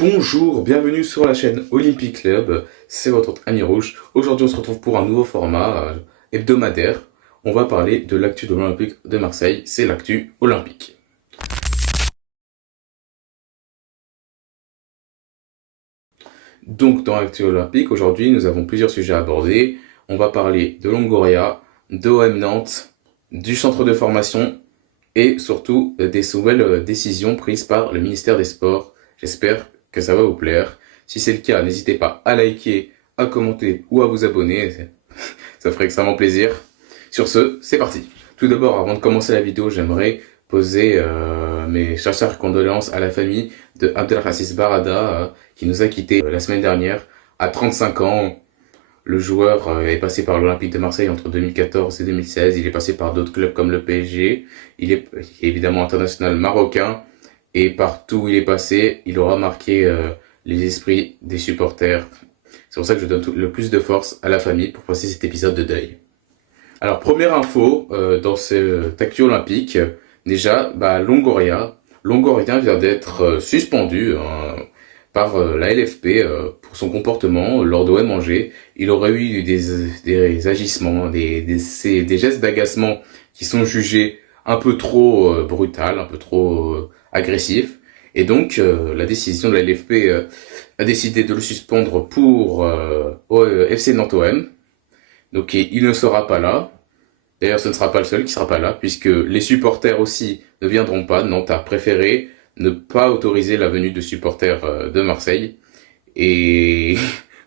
Bonjour, bienvenue sur la chaîne Olympic Club, c'est votre hôte Ami Rouge. Aujourd'hui on se retrouve pour un nouveau format hebdomadaire. On va parler de l'actu de l'Olympique de Marseille, c'est l'actu olympique. Donc dans l'actu olympique, aujourd'hui nous avons plusieurs sujets à aborder. On va parler de Longoria, d'OM Nantes, du centre de formation et surtout des nouvelles décisions prises par le ministère des Sports. J'espère que ça va vous plaire. Si c'est le cas, n'hésitez pas à liker, à commenter ou à vous abonner. Ça ferait extrêmement plaisir. Sur ce, c'est parti. Tout d'abord, avant de commencer la vidéo, j'aimerais poser mes sincères condoléances à la famille de Abdelrassis Barada qui nous a quittés la semaine dernière à 35 ans. Le joueur est passé par l'Olympique de Marseille entre 2014 et 2016. Il est passé par d'autres clubs comme le PSG. Il est évidemment international marocain. Et partout où il est passé, il aura marqué les esprits des supporters. C'est pour ça que je donne le plus de force à la famille pour passer cet épisode de deuil. Alors, première info dans cette actu olympique, déjà, Longoria. Longoria vient d'être suspendu par la LFP pour son comportement lors de OM Angers. Il aurait eu des agissements, des gestes d'agacement qui sont jugés un peu trop brutal, un peu trop agressif. Et donc, la décision de la LFP a décidé de le suspendre pour FC Nantes OM. Donc, il ne sera pas là. D'ailleurs, ce ne sera pas le seul qui sera pas là, puisque les supporters aussi ne viendront pas. Nantes a préféré ne pas autoriser la venue de supporters de Marseille. Et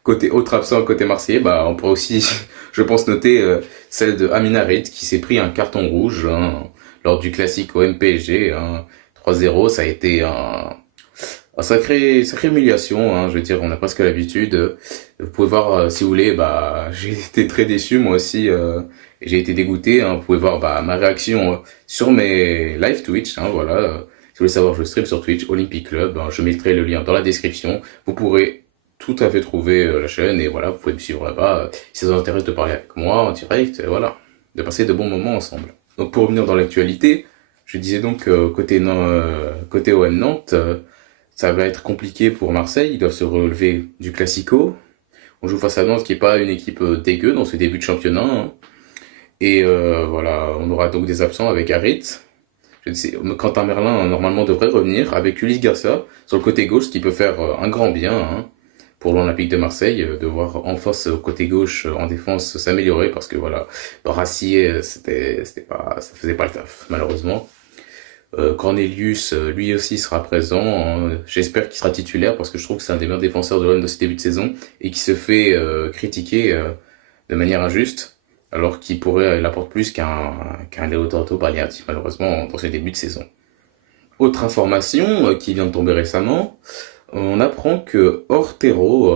côté autre absent, côté marseillais, on pourrait aussi, je pense, noter celle de Amin Harit qui s'est pris un carton rouge lors du classique au MPSG. 3-0, ça a été un sacrée humiliation. Je veux dire, on n'a presque l'habitude. Vous pouvez voir, si vous voulez, j'ai été très déçu moi aussi. J'ai été dégoûté. Vous pouvez voir ma réaction sur mes live Twitch. Voilà. Si vous voulez savoir, je stream sur Twitch, Olympic Club. Je mettrai le lien dans la description. Vous pourrez tout à fait trouver la chaîne et voilà, vous pouvez me suivre là-bas. Si ça vous intéresse de parler avec moi en direct, voilà, de passer de bons moments ensemble. Donc pour revenir dans l'actualité, je disais donc côté OM Nantes, ça va être compliqué pour Marseille. Ils doivent se relever du Classico. On joue face à Nantes qui est pas une équipe dégueu dans ce début de championnat. Et voilà, on aura donc des absents avec Harit. Je sais, Quentin Merlin normalement devrait revenir avec Ulysse Garcia sur le côté gauche, ce qui peut faire un grand bien pour l'Olympique de Marseille, de voir en face au côté gauche en défense s'améliorer parce que voilà, Rassier ça faisait pas le taf malheureusement. Cornelius, lui aussi sera présent. J'espère qu'il sera titulaire parce que je trouve que c'est un des meilleurs défenseurs de l'OM de ce début de saison et qui se fait critiquer de manière injuste, alors qu'il il apporte plus qu'un Leonardo Bagliati malheureusement dans ce début de saison. Autre information qui vient de tomber récemment, on apprend que Ortero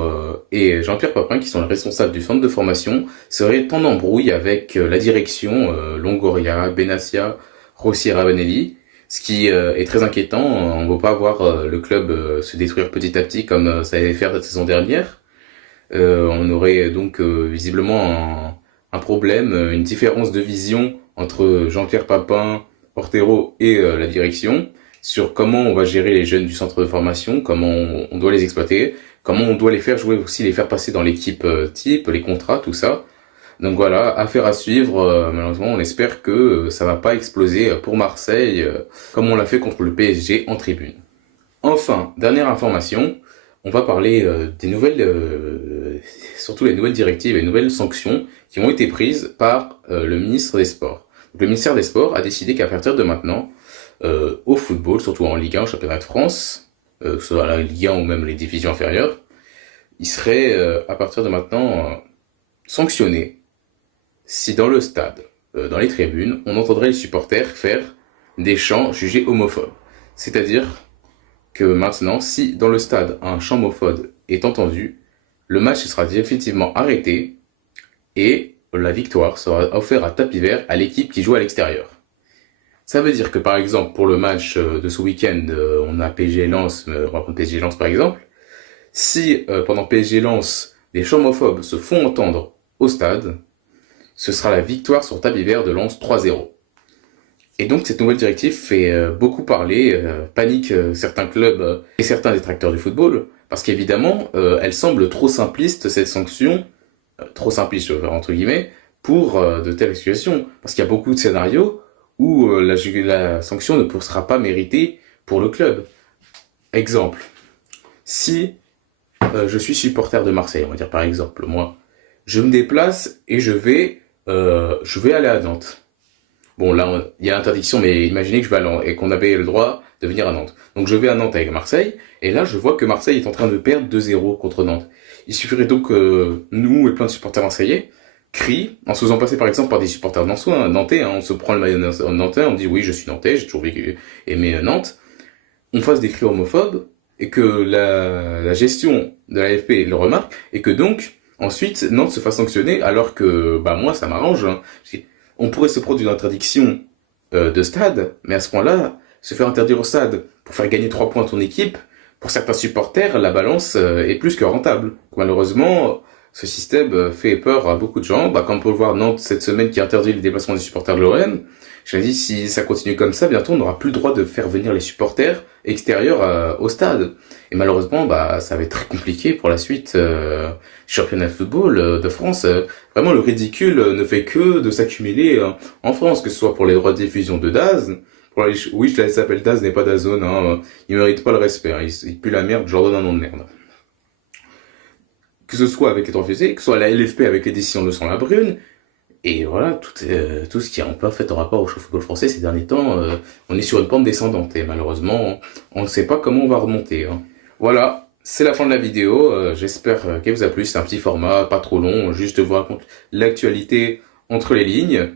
et Jean-Pierre Papin, qui sont les responsables du centre de formation, seraient en embrouille avec la direction Longoria, Benassia, Rossi et Ravanelli. Ce qui est très inquiétant. On ne va pas voir le club se détruire petit à petit comme ça allait faire la saison dernière. On aurait donc visiblement un problème, une différence de vision entre Jean-Pierre Papin, Ortero et la direction sur comment on va gérer les jeunes du centre de formation, comment on doit les exploiter, comment on doit les faire jouer aussi, les faire passer dans l'équipe type, les contrats, tout ça. Donc voilà, affaire à suivre. Malheureusement, on espère que ça va pas exploser pour Marseille comme on l'a fait contre le PSG en tribune. Enfin, dernière information, on va parler des nouvelles, surtout les nouvelles directives et les nouvelles sanctions qui ont été prises par le ministre des Sports. Donc, le ministère des Sports a décidé qu'à partir de maintenant, au football, surtout en Ligue 1, au championnat de France, que ce soit la Ligue 1 ou même les divisions inférieures, il serait à partir de maintenant sanctionné si dans le stade, dans les tribunes, on entendrait les supporters faire des chants jugés homophobes. C'est-à-dire que maintenant, si dans le stade un chant homophobe est entendu, le match sera définitivement arrêté et la victoire sera offerte à tapis vert à l'équipe qui joue à l'extérieur. Ça veut dire que par exemple pour le match de ce week-end, on a PSG Lens, on va prendre PSG Lens par exemple, si pendant PSG Lens des chants homophobes se font entendre au stade, ce sera la victoire sur tapis vert de Lens 3-0. Et donc cette nouvelle directive fait beaucoup parler, panique certains clubs et certains détracteurs du football, parce qu'évidemment, elle semble trop simpliste, cette sanction, trop simpliste entre guillemets, pour de telles situations. Parce qu'il y a beaucoup de scénarios où la sanction ne sera pas méritée pour le club. Exemple, si je suis supporter de Marseille, on va dire par exemple, moi, je me déplace et je vais aller à Nantes. Bon, là, il y a interdiction, mais imaginez que je vais à Nantes et qu'on avait le droit de venir à Nantes. Donc je vais à Nantes avec Marseille, et là je vois que Marseille est en train de perdre 2-0 contre Nantes. Il suffirait donc que nous et plein de supporters marseillais crient, en se faisant passer par exemple par des supporters nantais, hein, on se prend le maillot nantais, on dit oui je suis nantais, j'ai toujours aimé Nantes, on fasse des cris homophobes, et que la gestion de la l'AFP le remarque, et que donc, ensuite, Nantes se fasse sanctionner, alors que, bah, moi, ça m'arrange, hein. On pourrait se prendre une interdiction de stade, mais à ce point-là, se faire interdire au stade pour faire gagner 3 points à ton équipe, pour certains supporters, la balance est plus que rentable. Malheureusement, ce système fait peur à beaucoup de gens. Bah, comme on peut le voir, Nantes, cette semaine, qui interdit le déplacement des supporters de l'OM, je me dis, si ça continue comme ça, bientôt, on n'aura plus le droit de faire venir les supporters extérieurs au stade. Et malheureusement, bah, ça va être très compliqué pour la suite du championnat de football de France. Vraiment, le ridicule ne fait que de s'accumuler en France, que ce soit pour les droits de diffusion de DAZN. Oui, je les appelle DAZN et pas DAZN. Hein. Ils méritent pas le respect. Hein. Ils puent la merde, je leur donne un nom de merde. Que ce soit avec les droits diffusés, que ce soit la LFP avec les décisions de Sang la Brune. Et voilà, tout ce qui est un peu fait en rapport au football français ces derniers temps, on est sur une pente descendante et malheureusement, on ne sait pas comment on va remonter. Hein. Voilà, c'est la fin de la vidéo. J'espère qu'elle vous a plu. C'est un petit format, pas trop long, juste vous raconte l'actualité entre les lignes.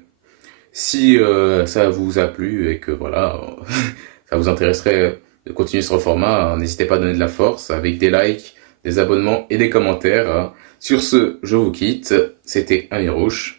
Si ça vous a plu et que voilà, ça vous intéresserait de continuer sur le format, n'hésitez pas à donner de la force avec des likes, des abonnements et des commentaires. Sur ce, je vous quitte. C'était Amirouche.